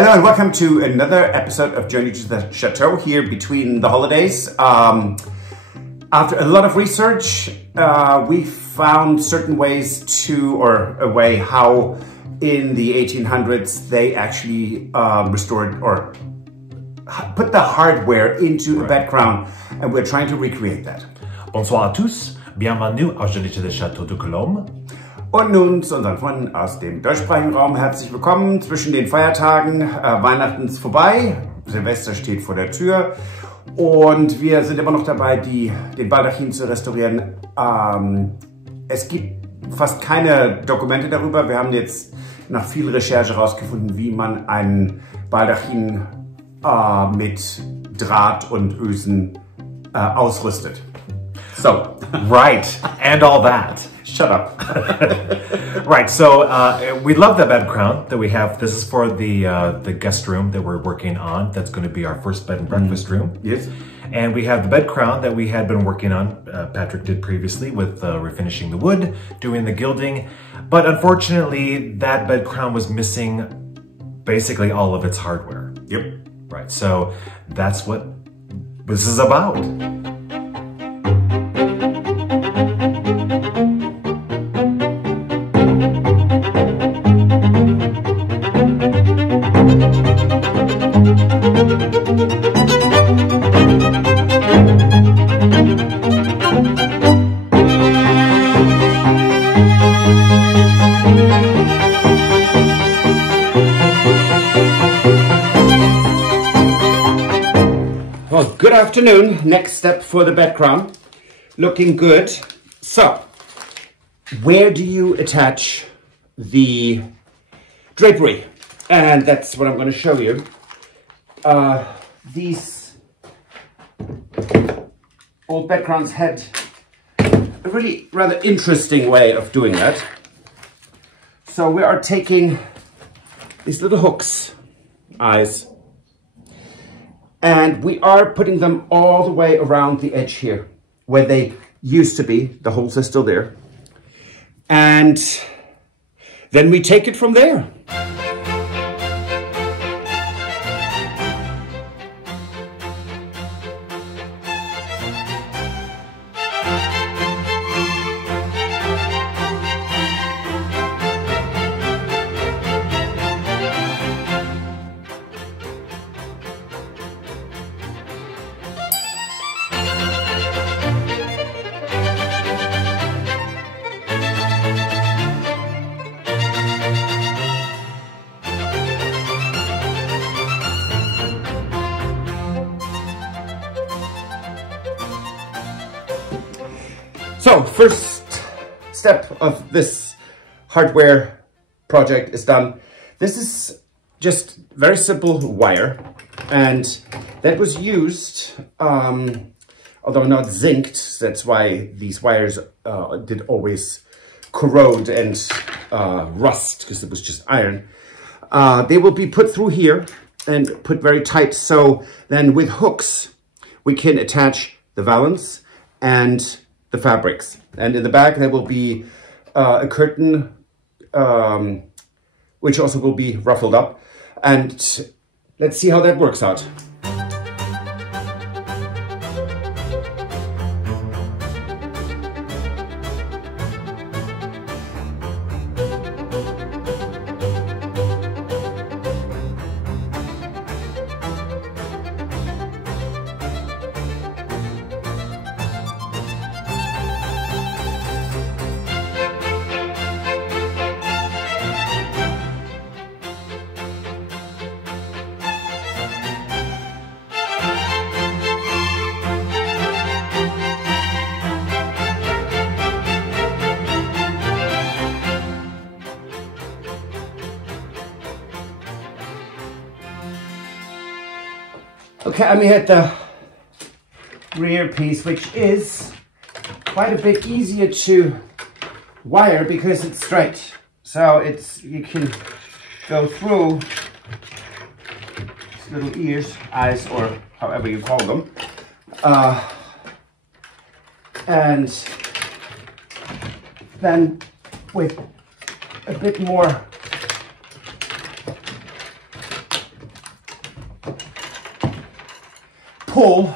Hello and welcome to another episode of Journey to the Chateau here between the holidays. After a lot of research, we found certain ways or a way how in the 1800s they actually restored or put the hardware into a background, and we're trying to recreate that. Bonsoir à tous, bienvenue à Journey to the Chateau de Cologne. Und nun zu unseren Freunden aus dem deutschsprachigen Raum. Herzlich willkommen zwischen den Feiertagen. Weihnachten ist vorbei, Silvester steht vor der Tür und wir sind immer noch dabei, den Baldachin zu restaurieren. Es gibt fast keine Dokumente darüber. Wir haben jetzt nach viel Recherche herausgefunden, wie man einen Baldachin mit Draht und Ösen ausrüstet. So, right, and all that. Shut up. Right, so we love the bed crown that we have. This is for the guest room that we're working on. That's going to be our first bed and breakfast room. Yes. And we have the bed crown that we had been working on. Patrick did previously with refinishing the wood, doing the gilding. But unfortunately, that bed crown was missing basically all of its hardware. Yep. Right, so that's what this is about. Well, good afternoon. Next step for the bed crown. Looking good. So, where do you attach the drapery? And that's what I'm going to show you. These old bed crowns had a really rather interesting way of doing that. So we are taking these little hooks, eyes, and we are putting them all the way around the edge here, where they used to be. The holes are still there. And then we take it from there. So, first step of this hardware project is done. This is just very simple wire, and that was used, although not zinced. That's why these wires did always corrode and rust, because it was just iron. They will be put through here and put very tight, so then with hooks we can attach the valance and the fabrics. And in the back there will be a curtain which also will be ruffled up, and let's see how that works out. Okay, I'm here at the rear piece, which is quite a bit easier to wire because it's straight. So you can go through these little ears, eyes, or however you call them. And then with a bit more pull,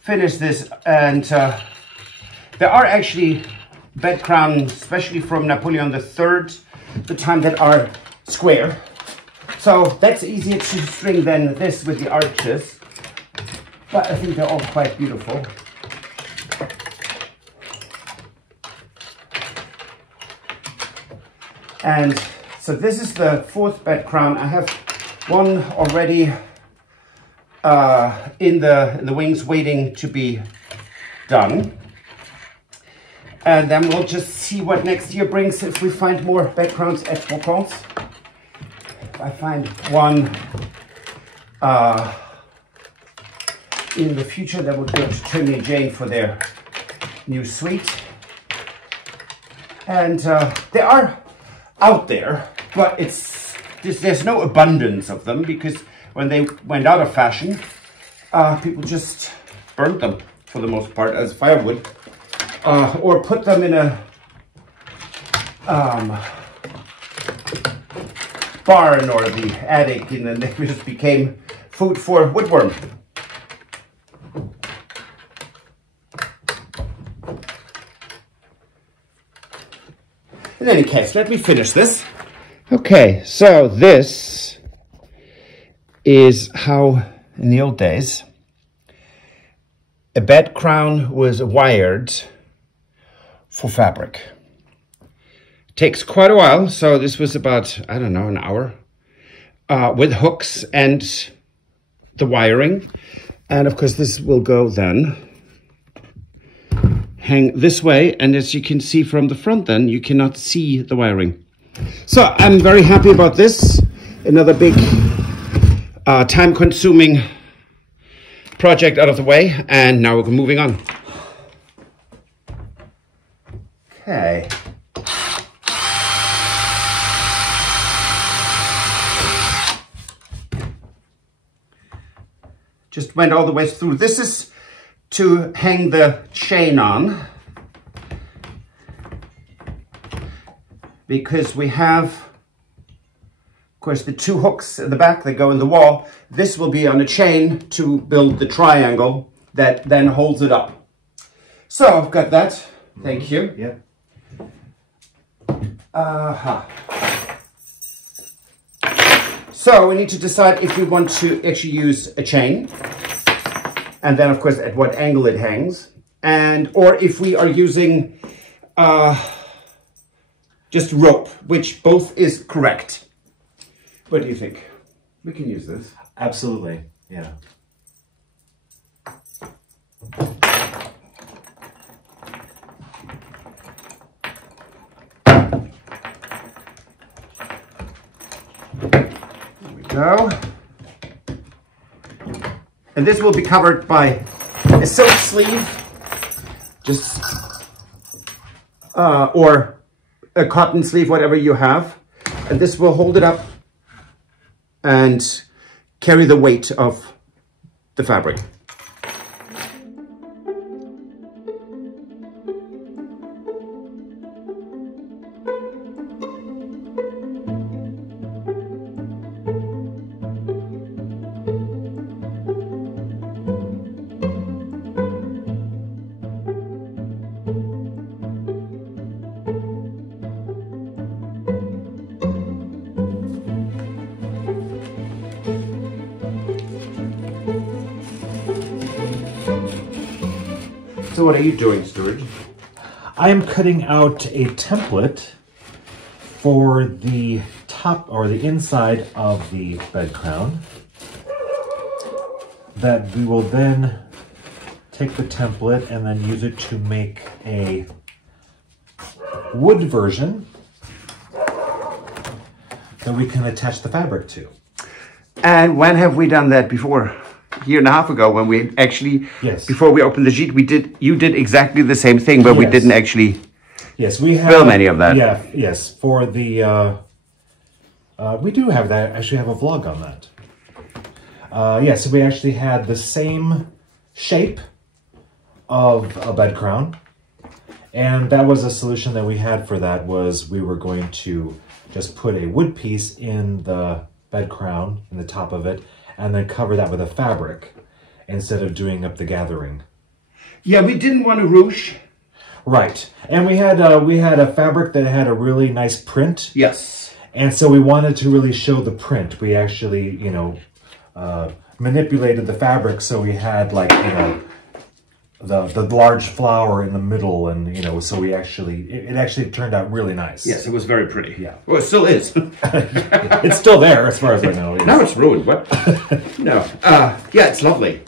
finish this, and there are actually bed crowns, especially from Napoleon III, the time, that are square. So that's easier to string than this with the arches. But I think they're all quite beautiful. And so this is the fourth bed crown. I have one already in the wings waiting to be done. And then we'll just see what next year brings if we find more bed crowns at Bocons. If I find one in the future, that would go to Tony and Jane for their new suite. And they are out there, but there's no abundance of them, because when they went out of fashion, people just burned them for the most part as firewood, or put them in a barn or the attic, and then they just became food for woodworm. In any case, let me finish this. Okay, so this is how, in the old days, a bed crown was wired for fabric. It takes quite a while, so this was about, I don't know, an hour, with hooks and the wiring. And of course, this will go then hang this way, and as you can see from the front, then you cannot see the wiring. So I'm very happy about this. Another big time-consuming project out of the way, and now we're moving on. Okay. Just went all the way through. This is to hang the chain on, because we have, of course, the two hooks at the back that go in the wall. This will be on a chain to build the triangle that then holds it up. So I've got that. Thank you. Yeah. So we need to decide if we want to actually use a chain, and then of course at what angle it hangs, and or if we are using just rope, which both is correct. What do you think? We can use this. Absolutely, yeah. There we go. And this will be covered by a silk sleeve, just or a cotton sleeve, whatever you have. And this will hold it up and carry the weight of the fabric. So what are you doing, Stuart? I am cutting out a template for the top or the inside of the bed crown that we will then take the template and then use it to make a wood version that we can attach the fabric to. And when have we done that before? A year and a half ago, when we actually, yes, before we opened the gîte, you did exactly the same thing, but yes, we didn't actually we have, film any of that. Yeah, yes, for the, we do have that, actually have a vlog on that. Yes, so we actually had the same shape of a bed crown, and that was a solution that we had for that, was we were going to just put a wood piece in the bed crown, in the top of it, and then cover that with a fabric. instead of doing up the gathering. Yeah, we didn't want to ruche. Right, and we had a fabric that had a really nice print. Yes. And so we wanted to really show the print. We actually, you know, manipulated the fabric so we had, like, you know, the large flower in the middle, and, you know, so we actually, it actually turned out really nice. Yes, it was very pretty. Yeah. Well, it still is. It's still there as far as I know. Now it's ruined, what? No. Yeah, it's lovely.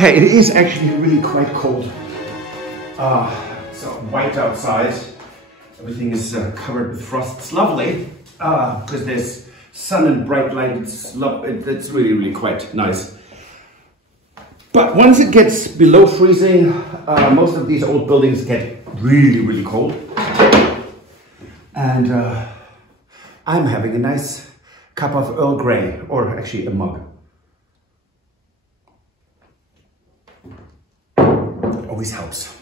Okay, it is actually really quite cold. It's white outside. Everything is covered with frost. It's lovely because there's sun and bright light. It's really, really quite nice. But once it gets below freezing, most of these old buildings get really, really cold. And I'm having a nice cup of Earl Grey, or actually a mug. Always helps.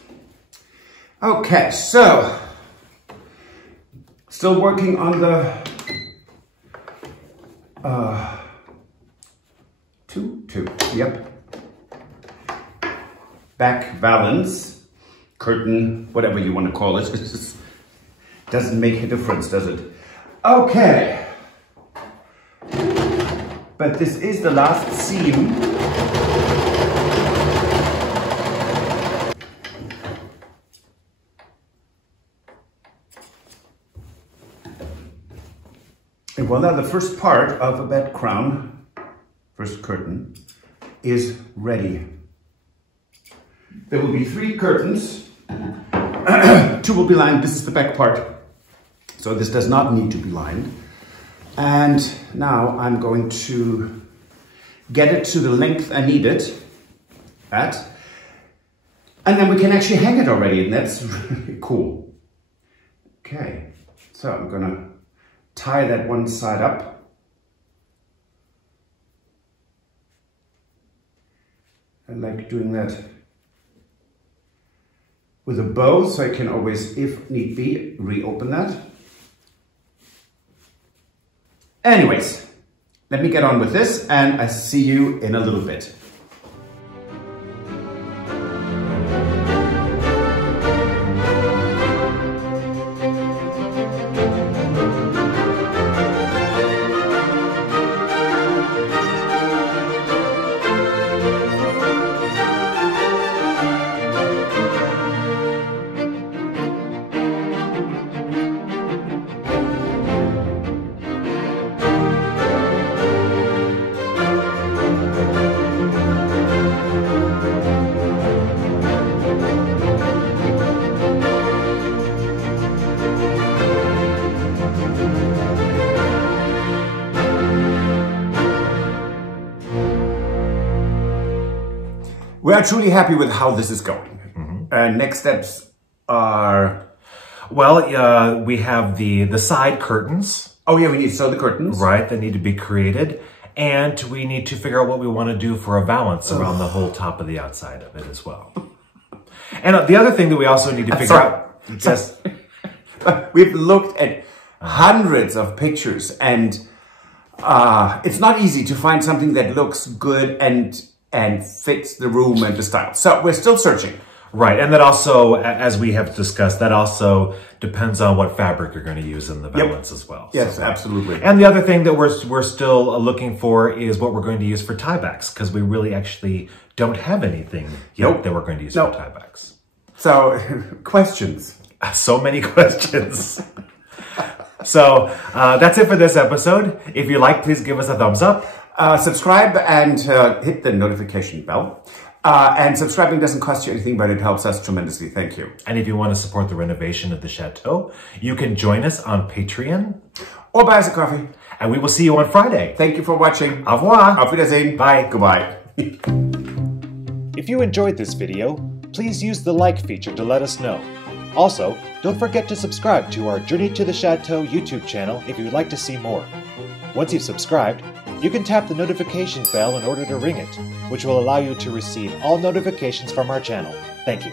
Okay, so still working on the two, yep. Back valance, curtain, whatever you want to call it. Doesn't make a difference, does it? Okay. But this is the last seam. And voila, the first part of a bed crown, first curtain, is ready. There will be 3 curtains. 2 will be lined. This is the back part. So So this does not need to be lined. And now I'm going to get it to the length I need it at. And then we can actually hang it already, and that's really cool. Okay, so I'm gonna tie that one side up. I like doing that with a bow, so I can always, if need be, reopen that. Anyways, let me get on with this, and I see you in a little bit. We are truly happy with how this is going. Next steps are... Well, we have the side curtains. Oh yeah, we need to sew the curtains. Right, that need to be created. And we need to figure out what we want to do for a valance around the whole top of the outside of it as well. And the other thing that we also need to figure out... Yes. We've looked at hundreds of pictures, and it's not easy to find something that looks good and fits the room and the style. So we're still searching. Right, and that also, as we have discussed, that also depends on what fabric you're going to use in the valance as well. Yes, so, absolutely. And the other thing that we're still looking for is what we're going to use for tiebacks, because we really actually don't have anything yet that we're going to use for tiebacks. So, questions. So many questions. So, that's it for this episode. If you like, please give us a thumbs up. Subscribe and hit the notification bell. And subscribing doesn't cost you anything, but it helps us tremendously. Thank you. And if you want to support the renovation of the Chateau, you can join us on Patreon. Or buy us a coffee. And we will see you on Friday. Thank you for watching. Au revoir. Auf Wiedersehen. Bye. Goodbye. If you enjoyed this video, please use the like feature to let us know. Also, don't forget to subscribe to our Journey to the Chateau YouTube channel if you'd like to see more. Once you've subscribed, you can tap the notification bell in order to ring it, which will allow you to receive all notifications from our channel. Thank you.